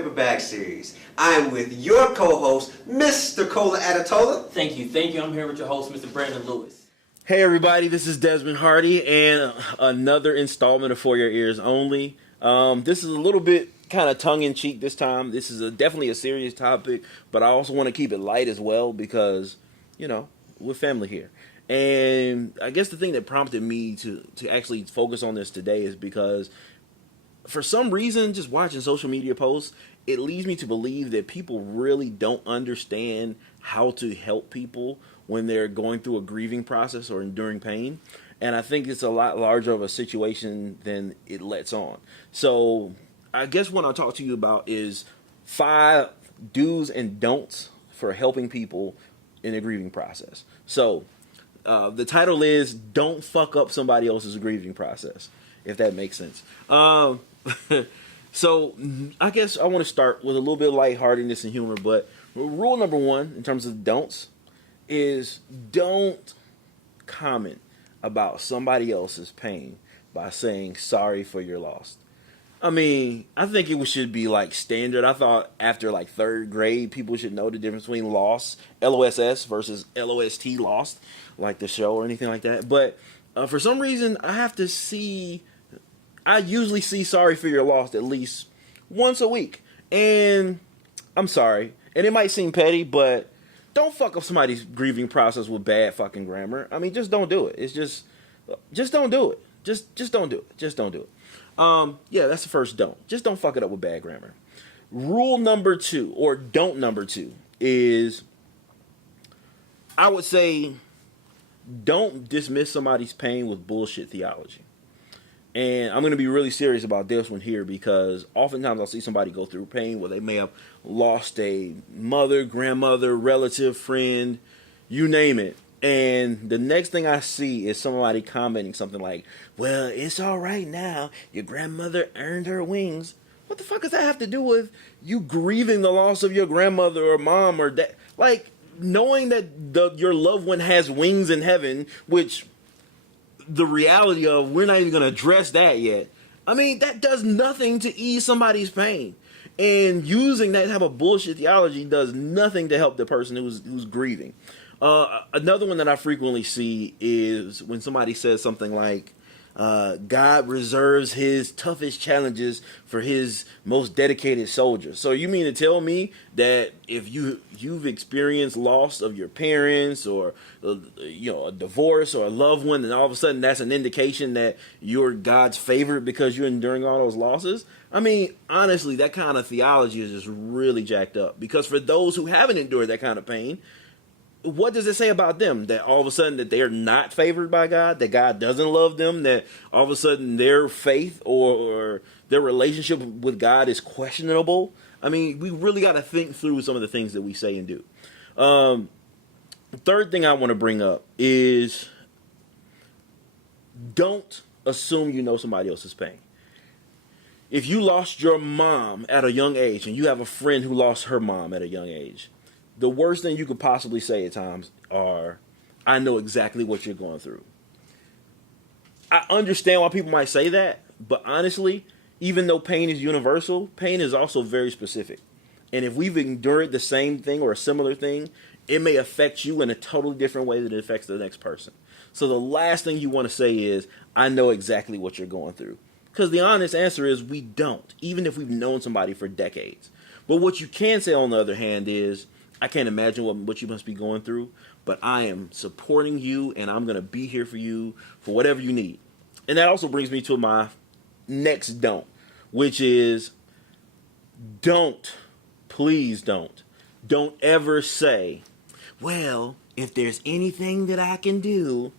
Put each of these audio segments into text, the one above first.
Paper Bag series. I am with your co-host, Mr. Kola Adetola. Thank you. I'm here with your host, Mr. Brandon Lewis. Hey everybody, this is Desmond Hardy and another installment of For Your Ears Only. This is a little bit kind of tongue-in-cheek this time. This is definitely a serious topic, but I also want to keep it light as well because, you know, we're family here. And I guess the thing that prompted me to actually focus on this today is because for some reason, just watching social media posts, it leads me to believe that people really don't understand how to help people when they're going through a grieving process or enduring pain. And I think it's a lot larger of a situation than it lets on. So I guess what I'll talk to you about is 5 do's and don'ts for helping people in a grieving process. So the title is Don't Fuck Up Somebody Else's Grieving Process, if that makes sense. So I guess I want to start with a little bit of lightheartedness and humor, but rule number 1 in terms of don'ts is don't comment about somebody else's pain by saying sorry for your loss. I mean, I think it should be like standard. I thought after like 3rd grade, people should know the difference between loss, LOSS versus LOST, lost, like the show or anything like that. But for some reason, I usually see sorry for your loss at least once a week. And I'm sorry. And it might seem petty, but don't fuck up somebody's grieving process with bad fucking grammar. I mean, just don't do it. It's just don't do it. Just don't do it. Just don't do it. Yeah, that's the first don't. Just don't fuck it up with bad grammar. Rule number 2, or don't number 2, is I would say don't dismiss somebody's pain with bullshit theology. And I'm going to be really serious about this one here because oftentimes I'll see somebody go through pain where they may have lost a mother, grandmother, relative, friend, you name it. And the next thing I see is somebody commenting something like, well, it's all right now. Your grandmother earned her wings. What the fuck does that have to do with you grieving the loss of your grandmother or mom or dad? Like, knowing that your loved one has wings in heaven, which the reality of we're not even going to address that yet. I mean, that does nothing to ease somebody's pain. And using that type of bullshit theology does nothing to help the person who's grieving. Another one that I frequently see is when somebody says something like, God reserves his toughest challenges for his most dedicated soldiers. So you mean to tell me that if you've experienced loss of your parents or a divorce or a loved one, then all of a sudden that's an indication that you're God's favorite because you're enduring all those losses? I mean, honestly, that kind of theology is just really jacked up, because for those who haven't endured that kind of pain, what does it say about them? That all of a sudden that they're not favored by God, that God doesn't love them, that all of a sudden their faith or their relationship with God is questionable? I mean, we really got to think through some of the things that we say and do. The third thing I want to bring up is don't assume you know somebody else's pain. If you lost your mom at a young age and you have a friend who lost her mom at a young age, the worst thing you could possibly say at times are, I know exactly what you're going through. I understand why people might say that, but honestly, even though pain is universal, pain is also very specific. And if we've endured the same thing or a similar thing, it may affect you in a totally different way than it affects the next person. So the last thing you want to say is, I know exactly what you're going through. Because the honest answer is we don't, even if we've known somebody for decades. But what you can say, on the other hand, is, I can't imagine what you must be going through, but I am supporting you and I'm going to be here for you for whatever you need. And that also brings me to my next don't, which is please don't ever say, well, if there's anything that I can do.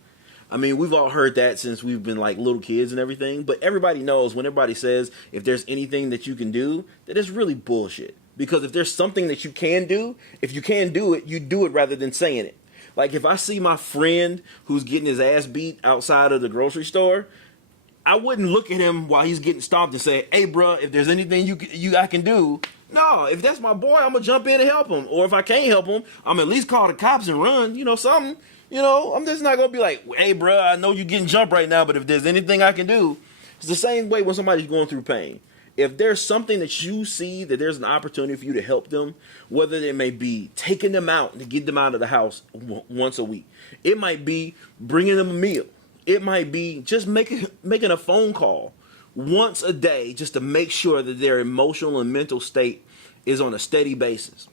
I mean, we've all heard that since we've been like little kids and everything, but everybody knows when everybody says, if there's anything that you can do, that is really bullshit. Because if there's something that you can do, if you can do it, you do it rather than saying it. Like if I see my friend who's getting his ass beat outside of the grocery store, I wouldn't look at him while he's getting stomped and say, hey, bro, if there's anything I can do. No, if that's my boy, I'm going to jump in and help him. Or if I can't help him, I'm at least call the cops and run, something. I'm just not going to be like, hey, bro, I know you're getting jumped right now, but if there's anything I can do. It's the same way when somebody's going through pain. If there's something that you see that there's an opportunity for you to help them, whether it may be taking them out to get them out of the house once a week, it might be bringing them a meal, it might be just making a phone call once a day just to make sure that their emotional and mental state is on a steady basis.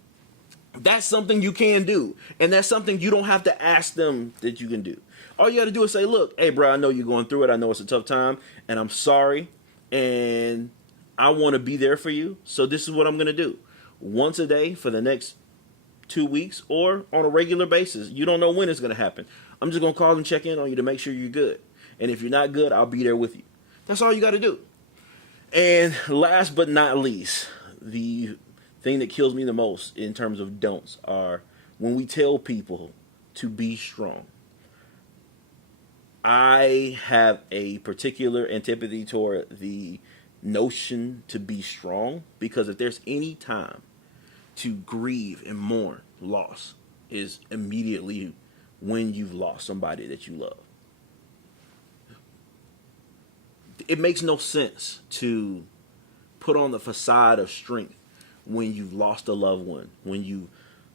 That's something you can do, and that's something you don't have to ask them that you can do. All you got to do is say, look, hey, bro, I know you're going through it. I know it's a tough time, and I'm sorry, and I want to be there for you, so this is what I'm going to do. Once a day for the next 2 weeks or on a regular basis. You don't know when it's going to happen. I'm just going to call and check in on you to make sure you're good. And if you're not good, I'll be there with you. That's all you got to do. And last but not least, the thing that kills me the most in terms of don'ts are when we tell people to be strong. I have a particular antipathy toward the notion to be strong, because if there's any time to grieve and mourn loss, is immediately when you've lost somebody that you love. It makes no sense to put on the facade of strength when you've lost a loved one, when you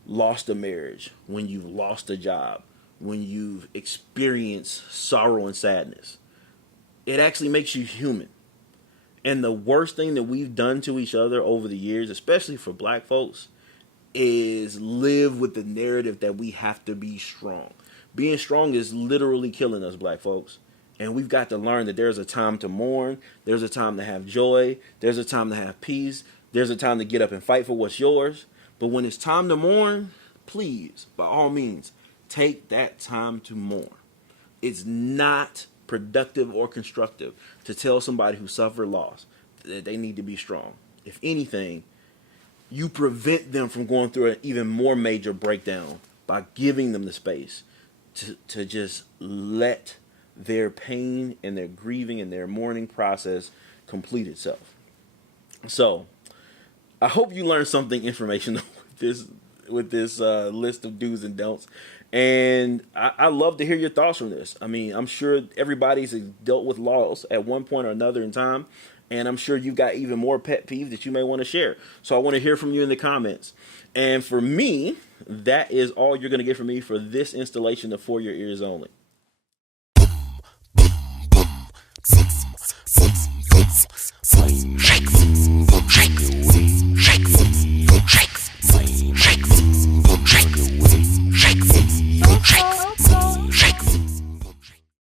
lost a marriage, when you've lost a job, when you've experienced sorrow and sadness. It actually makes you human. And the worst thing that we've done to each other over the years, especially for black folks, is live with the narrative that we have to be strong. Being strong is literally killing us, black folks. And we've got to learn that there's a time to mourn, there's a time to have joy, there's a time to have peace, there's a time to get up and fight for what's yours. But when it's time to mourn, please, by all means, take that time to mourn. It's not productive or constructive to tell somebody who suffered loss that they need to be strong. If anything, you prevent them from going through an even more major breakdown by giving them the space to just let their pain and their grieving and their mourning process complete itself. So, I hope you learned something informational with this list of do's and don'ts. And I love to hear your thoughts from this. I mean, I'm sure everybody's dealt with loss at one point or another in time. And I'm sure you've got even more pet peeves that you may want to share. So I want to hear from you in the comments. And for me, that is all you're going to get from me for this installation of For Your Ears Only.